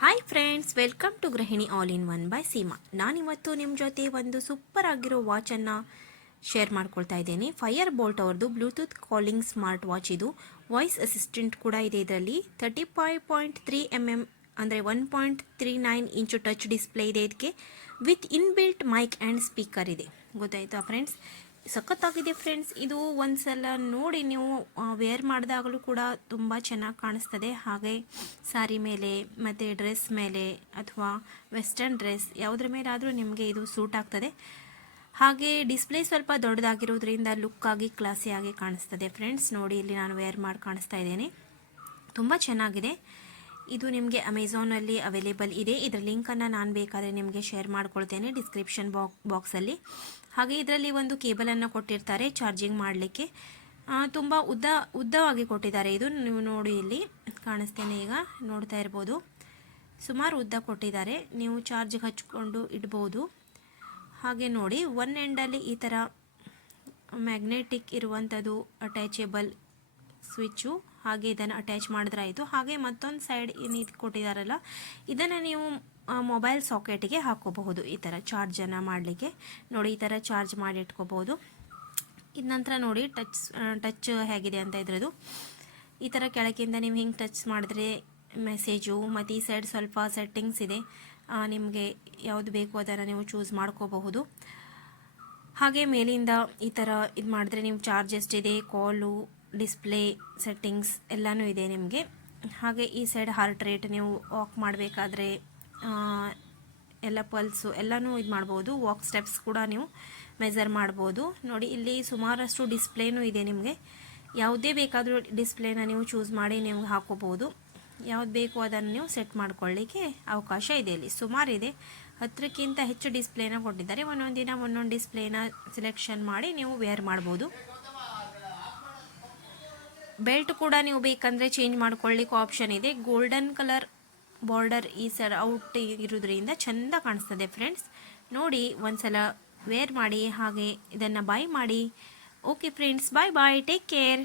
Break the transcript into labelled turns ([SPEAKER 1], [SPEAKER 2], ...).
[SPEAKER 1] Hi friends welcome to Gruhini all in one by Seema ನಾನಿವತ್ತು ನಿಮ್ಮ ಜೊತೆ ಒಂದು ಸೂಪರ್ ಆಗಿರೋ ವಾಚನ್ನು ಶೇರ್ ಮಾಡ್ಕೊಳ್ತಾ ಇದ್ದೇನೆ. ಫೈಯರ್ ಬೋಲ್ಟ್ ಅವ್ರದ್ದು ಬ್ಲೂಟೂತ್ ಕಾಲಿಂಗ್ ಸ್ಮಾರ್ಟ್ ವಾಚ್ ಇದು. ವಾಯ್ಸ್ ಅಸಿಸ್ಟೆಂಟ್ ಕೂಡ ಇದೆ ಇದರಲ್ಲಿ. Thirty five point three M M ಅಂದರೆ ಒನ್ ಪಾಯಿಂಟ್ ತ್ರೀ ನೈನ್ ಇಂಚು ಟಚ್ ಡಿಸ್ಪ್ಲೇ ಇದೆ ಇದಕ್ಕೆ with inbuilt mic and speaker ಇದೆ. ಗೊತ್ತಾಯ್ತಾ ಫ್ರೆಂಡ್ಸ್ ಸಖತ್ತಾಗಿದೆ ಫ್ರೆಂಡ್ಸ್ ಇದು ಒಂದ್ಸಲ ನೋಡಿ ನೀವು ವೇರ್ ಮಾಡಿದಾಗಲೂ ಕೂಡ ತುಂಬ ಚೆನ್ನಾಗಿ ಕಾಣಿಸ್ತದೆ. ಹಾಗೆ ಸಾರಿ ಮೇಲೆ, ಮತ್ತು ಡ್ರೆಸ್ ಮೇಲೆ, ಅಥವಾ ವೆಸ್ಟರ್ನ್ ಡ್ರೆಸ್ ಯಾವುದ್ರ ಮೇಲಾದರೂ ನಿಮಗೆ ಇದು ಸೂಟ್ ಆಗ್ತದೆ. ಹಾಗೆ ಡಿಸ್ಪ್ಲೇ ಸ್ವಲ್ಪ ದೊಡ್ಡದಾಗಿರೋದ್ರಿಂದ ಲುಕ್ ಆಗಿ ಕ್ಲಾಸಿ ಆಗಿ ಕಾಣಿಸ್ತದೆ ಫ್ರೆಂಡ್ಸ್ ನೋಡಿ, ಇಲ್ಲಿ ನಾನು ವೇರ್ ಮಾಡಿ ಕಾಣಿಸ್ತಾ ಇದ್ದೇನೆ. ತುಂಬ ಚೆನ್ನಾಗಿದೆ. ಇದು ನಿಮಗೆ ಅಮೆಝಾನಲ್ಲಿ ಅವೈಲೇಬಲ್ ಇದೆ. ಇದರ ಲಿಂಕನ್ನು ನಾನು ಬೇಕಾದರೆ ನಿಮಗೆ ಶೇರ್ ಮಾಡ್ಕೊಳ್ತೇನೆ ಡಿಸ್ಕ್ರಿಪ್ಷನ್ ಬಾಕ್ ಬಾಕ್ಸಲ್ಲಿ ಹಾಗೆ ಇದರಲ್ಲಿ ಒಂದು ಕೇಬಲನ್ನು ಕೊಟ್ಟಿರ್ತಾರೆ ಚಾರ್ಜಿಂಗ್ ಮಾಡಲಿಕ್ಕೆ. ತುಂಬ ಉದ್ದ, ಉದ್ದವಾಗಿ ಕೊಟ್ಟಿದ್ದಾರೆ ಇದು. ನೀವು ನೋಡಿ ಇಲ್ಲಿ ಕಾಣಿಸ್ತೇನೆ ಈಗ, ನೋಡ್ತಾ ಇರ್ಬೋದು. ಸುಮಾರು ಉದ್ದ ಕೊಟ್ಟಿದ್ದಾರೆ. ನೀವು ಚಾರ್ಜ್ ಹಚ್ಕೊಂಡು ಇಡ್ಬೋದು. ಹಾಗೆ ನೋಡಿ ಒನ್ ಎಂಡಲ್ಲಿ ಈ ಥರ ಮ್ಯಾಗ್ನೆಟಿಕ್ ಇರುವಂಥದ್ದು ಅಟ್ಯಾಚೇಬಲ್ ಸ್ವಿಚ್ಚು ಹಾಗೆ ಇದನ್ನು ಅಟ್ಯಾಚ್ ಮಾಡಿದ್ರೆ ಆಯಿತು ಹಾಗೆ ಮತ್ತೊಂದು ಸೈಡ್ ಏನು ಇದು ಕೊಟ್ಟಿದ್ದಾರಲ್ಲ ಇದನ್ನು ನೀವು ಮೊಬೈಲ್ ಸಾಕೆಟ್ಗೆ ಹಾಕೋಬಹುದು. ಈ ಥರ ಚಾರ್ಜನ್ನು ಮಾಡಲಿಕ್ಕೆ. ನೋಡಿ, ಈ ಥರ ಚಾರ್ಜ್ ಮಾಡಿ ಇಟ್ಕೋಬೋದು ಇದ ನಂತರ ನೋಡಿ ಟಚ್ ಟಚ್ ಹೇಗಿದೆ ಅಂತ ಇದ್ರದ್ದು. ಈ ಥರ ಕೆಳಗಿಂದ ನೀವು ಹಿಂಗೆ ಟಚ್ ಮಾಡಿದ್ರೆ ಮೆಸೇಜು ಮತ್ತು ಈ ಸೈಡ್ ಸ್ವಲ್ಪ ಸೆಟ್ಟಿಂಗ್ಸ್ ಇದೆ. ನಿಮಗೆ ಯಾವುದು ಬೇಕು ಅದನ್ನು ನೀವು ಚೂಸ್ ಮಾಡ್ಕೋಬಹುದು. ಹಾಗೆ ಮೇಲಿಂದ ಈ ಥರ ಇದು ಮಾಡಿದ್ರೆ ನೀವು ಚಾರ್ಜ್ ಎಷ್ಟಿದೆ ಕಾಲು ಡಿಸ್ಪ್ಲೇ ಸೆಟ್ಟಿಂಗ್ಸ್ ಎಲ್ಲನೂ ಇದೆ ನಿಮಗೆ. ಹಾಗೆ ಈ ಸೈಡ್ ಹಾರ್ಟ್ ರೇಟ್ ನೀವು ವಾಕ್ ಮಾಡಬೇಕಾದ್ರೆ ಎಲ್ಲ ಪಲ್ಸು ಎಲ್ಲನೂ ಇದು ಮಾಡ್ಬೋದು. ವಾಕ್ ಸ್ಟೆಪ್ಸ್ ಕೂಡ ನೀವು ಮೆಜರ್ ಮಾಡ್ಬೋದು. ನೋಡಿ, ಇಲ್ಲಿ ಸುಮಾರಷ್ಟು ಡಿಸ್ಪ್ಲೇನೂ ಇದೆ ನಿಮಗೆ. ಯಾವುದೇ ಬೇಕಾದರೂ ಡಿಸ್ಪ್ಲೇನ ನೀವು ಚೂಸ್ ಮಾಡಿ ನೀವು ಹಾಕೋಬೋದು. ಯಾವ್ದು ಬೇಕು ಅದನ್ನು ನೀವು ಸೆಟ್ ಮಾಡ್ಕೊಳ್ಳಿಕ್ಕೆ ಅವಕಾಶ ಇದೆ ಇಲ್ಲಿ. ಸುಮಾರಿದೆ ಹತ್ತಿರಕ್ಕಿಂತ ಹೆಚ್ಚು ಡಿಸ್ಪ್ಲೇನ ಕೊಟ್ಟಿದ್ದಾರೆ. ಒಂದೊಂದು ದಿನ ಒಂದೊಂದು ಡಿಸ್ಪ್ಲೇನ ಸೆಲೆಕ್ಷನ್ ಮಾಡಿ ನೀವು ವೇರ್ ಮಾಡ್ಬೋದು. ಬೆಲ್ಟ್ ಕೂಡ ನೀವು ಬೇಕಂದರೆ ಚೇಂಜ್ ಮಾಡ್ಕೊಳ್ಳಿಕ್ಕೆ ಆಪ್ಷನ್ ಇದೆ. ಗೋಲ್ಡನ್ ಕಲರ್ ಬಾರ್ಡರ್ ಈ ಸರ್ ಔಟ್ ಇರೋದ್ರಿಂದ ಚೆಂದ ಕಾಣಿಸ್ತದೆ ಫ್ರೆಂಡ್ಸ್ ನೋಡಿ ಒಂದ್ಸಲ ವೇರ್ ಮಾಡಿ ಹಾಗೆ ಇದನ್ನು ಬೈ ಮಾಡಿ. Okay friends bye bye take care